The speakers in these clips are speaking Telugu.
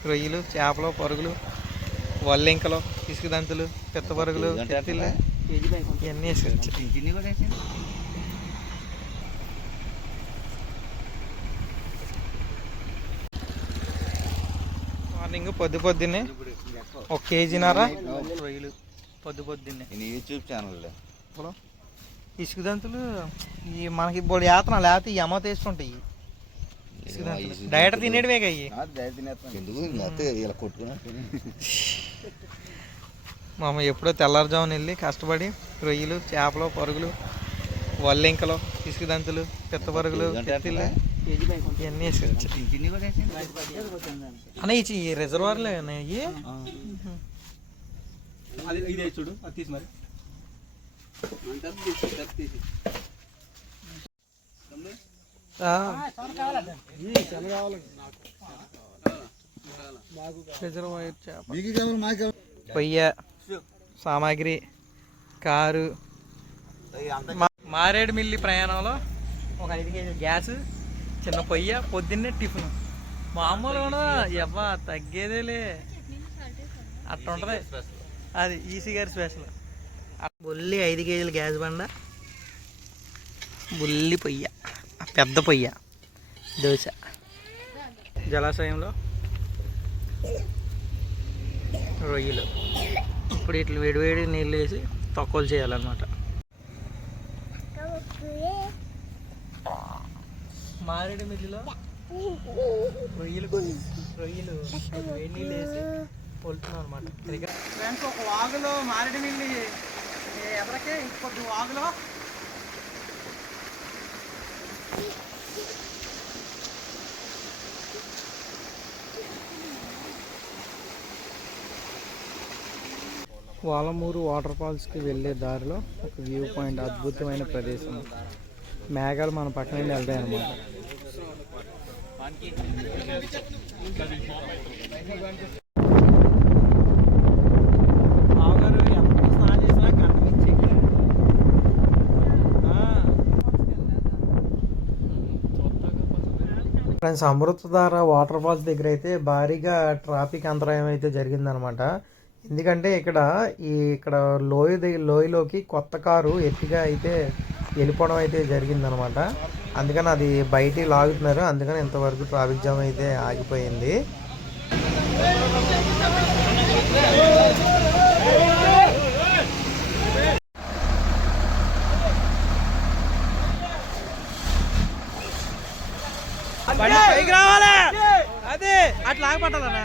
రొయ్యలు చేపలు పరుగులు వల్లింకలు ఇసుక దంతులు పిత్త పరుగులు ఇవన్నీ మార్నింగ్ పొద్దు పొద్దున్నే ఒక కేజీన్నర రొయ్యలు పొద్దు పొద్దున్నే. నేను యూట్యూబ్ ఛానల్ ఇప్పుడు ఇసుక దంతులు ఈ మనకి ఇప్పుడు యాత్ర లేకపోతే ఈ అమ్మ తెస్తుంటాయి దంతులు డైరెక్ట్ తినేటివే అయ్యి. ఎందుకు? ఇలా కొట్టుకున్నా. మా అమ్మ ఎప్పుడో తెల్లారుజామున వెళ్ళి కష్టపడి రొయ్యలు చేపలు పరుగులు వల్లింకలు ఇసుక దంతులు పిత్త పరుగులు ఇవన్నీ అన్న ఇచ్చి ఈ అది ఇదే చూడు అది తీసి మరి. పొయ్య సామాగ్రి కారు మారేడుమిల్లి ప్రయాణంలో ఒక ఐదు కేజీ గ్యాస్ చిన్న పొయ్య పొద్దున్నే టిఫిన్. మామూలుగా ఎవ్వ తగ్గేదేలే. అట్లా ఉంటుంది. అది ఈసీ గారి స్పెషల్. బుల్లి ఐదు కేజీల గ్యాస్ బండ బుల్లి పొయ్య. పెద్ద పొయ్య. దోశ. జలాశయంలో రొయ్యలు. ఇప్పుడు ఇట్లా వేడివేడి నీళ్ళు వేసి తక్కువలు చేయాలన్నమాట. మారేడు మిల్లిలో రొయ్యలు రొయ్యలు వేడి నీళ్ళు వేసి పొలుతున్నాం అనమాట ఫ్రెండ్స్ ఒక వాగులో మారేడు మిల్లి ఎవరికే ఇప్పుడు వాగులో వాలమూరు వాటర్ ఫాల్స్కి వెళ్ళే దారిలో ఒక వ్యూ పాయింట్ అద్భుతమైన ప్రదేశం. మేఘాలు మన పక్కన నుండి వెళ్తాయి అన్నమాట. ఫ్రెండ్స్ అమృతధార వాటర్ ఫాల్స్ దగ్గర అయితే భారీగా ట్రాఫిక్ అంతరాయం అయితే జరిగిందనమాట ఎందుకంటే ఇక్కడ ఈ ఇక్కడ లోయ దగ్గర లోయలోకి కొత్త కారు ఎత్తిగా అయితే వెళ్ళిపోవడం అయితే జరిగిందనమాట. అందుకని అది బయటికి లాగుతున్నారు. అందుకని ఇంతవరకు ట్రాఫిక్ జామ్ అయితే ఆగిపోయింది. పైకి రావాలి. అదే అట్లా ఆగపట్టాలన్నా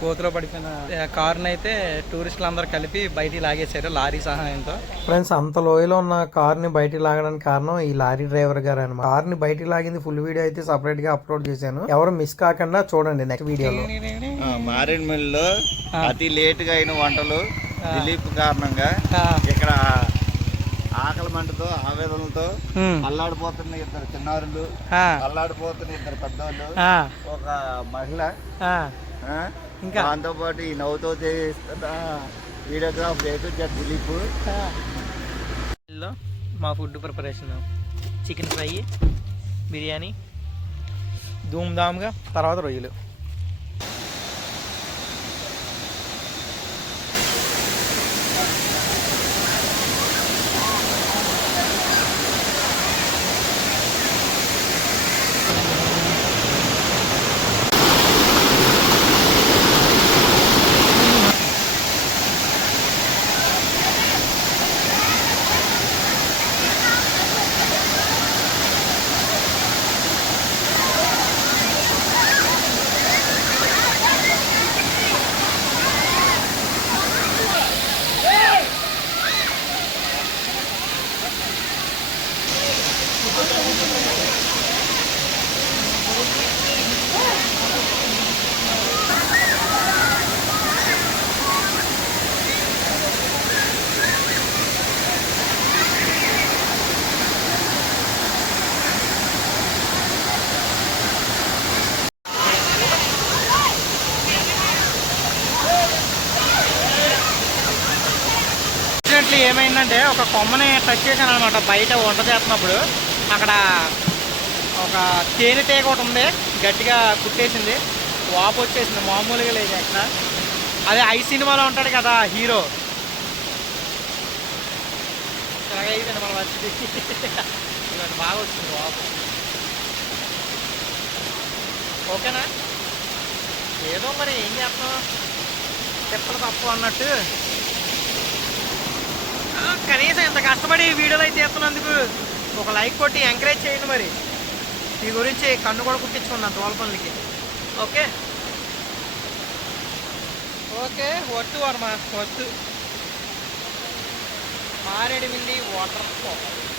కోతిలో పడిపోయిన కారుని అయితే టూరిస్టులు అందరూ కలిపి బయటికి లాగేశారు లారీ సహాయంతో. ఫ్రెండ్స్ అంత లోయలో ఉన్న కార్ని బయటికి లాగడానికి కారణం ఈ లారీ డ్రైవర్ గారు అనమాట కార్ని బయటికి లాగింది ఫుల్ వీడియో అయితే సపరేట్గా అప్లోడ్ చేశాను. ఎవరు మిస్ కాకుండా చూడండి నెక్స్ట్ వీడియోలో మారేడుమిల్లిలో అతి లేట్గా అయిన వంటలు దిలీప్ కారణంగా ఇక్కడ ఆకలి మంటతో ఆవేదనలతో అల్లాడిపోతున్న ఇద్దరు చిన్నారులు అల్లాడిపోతున్న ఇద్దరు పెద్దవాళ్ళు ఒక మహిళ ఆ, ఇంకా? దాంతో పాటు ఈ నవ్వుతో చేస్తున్న వీడియోగ్రాఫ్ చేసి దిలీప్. మా food preparation. Chicken fry biryani. ధూమ్ ధామ్గా తర్వాత రొయ్యలు. ఏమైందంటే ఒక కొమ్మని టచ్ చేశాను అనమాట బయట వంట చేస్తున్నప్పుడు అక్కడ ఒక తేనె తీగ ఒకటి ఉంది. గట్టిగా కుట్టేసింది. వాపు వచ్చేసింది. మామూలుగా లేదు అక్కడ. అదే ఐ సినిమాలో ఉంటాడు కదా హీరో. ఇలాగ అయిపోయింది మన వచ్చి ఇలాంటి బాగా వచ్చింది వాపు. ఓకేనా? ఏదో మరి ఏం చేస్తాం చెప్పలు తప్పు అన్నట్టు. కనీసం ఇంత కష్టపడి వీడియోలు అయితే చేస్తున్నందుకు ఒక లైక్ కొట్టి ఎంకరేజ్ చేయండి మరి. మీ గురించి కన్ను కూడా కుట్టించుకున్నాను తోల పనులకి. ఓకే? ఓకే వద్దు వర్మ వద్దు మారేడుమిల్లి వాటర్ ఫాల్.